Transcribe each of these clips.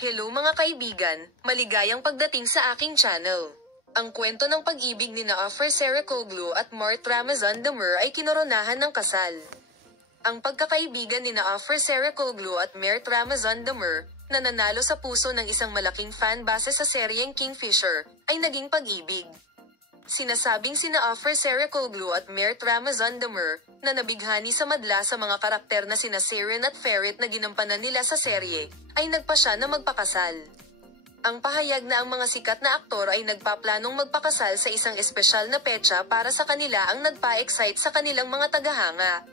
Hello mga kaibigan, maligayang pagdating sa aking channel. Ang kwento ng pag-ibig ni Afra Sericoglu at Mart Ramazan Damer ay kinoronahan ng kasal. Ang pagkakaibigan ni Afra Sericoglu at Mart Ramazan Damer, na nanalo sa puso ng isang malaking fan base sa seryeng Kingfisher, ay naging pag-ibig. Sinasabing sina Afra Sericoglu at Mart Ramazan Damer, na nabighani sa madla sa mga karakter na sina Siren at Ferit na ginampanan nila sa serye, ay nagpasya na magpakasal. Ang pahayag na ang mga sikat na aktor ay nagpaplanong magpakasal sa isang espesyal na petsa para sa kanila ang nagpa-excite sa kanilang mga tagahanga.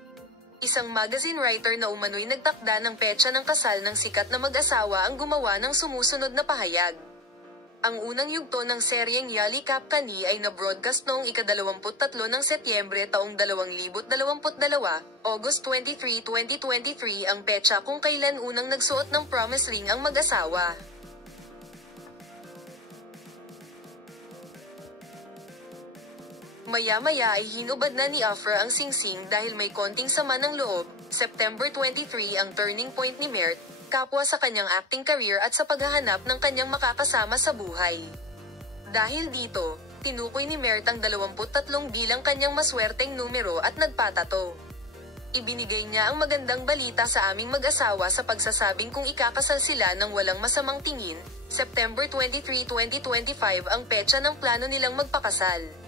Isang magazine writer na umano'y nagtakda ng petsa ng kasal ng sikat na mag-asawa ang gumawa ng sumusunod na pahayag. Ang unang yugto ng seryeng Yali Kap Kani ay na-broadcast noong ika-23 ng Setyembre taong 2022, August 23, 2023 ang petsa kung kailan unang nagsuot ng promise ring ang mag-asawa. Maya-maya ay hinubad na ni Afra ang singsing dahil may konting sama ng loob. September 23 ang turning point ni Mart, kapwa sa kanyang acting career at sa paghahanap ng kanyang makakasama sa buhay. Dahil dito, tinukoy ni Mart ang 23 bilang kanyang maswerteng numero at nagpatato. Ibinigay niya ang magandang balita sa aming mag-asawa sa pagsasabing kung ikakasal sila ng walang masamang tingin. September 23, 2025 ang petsa ng plano nilang magpakasal.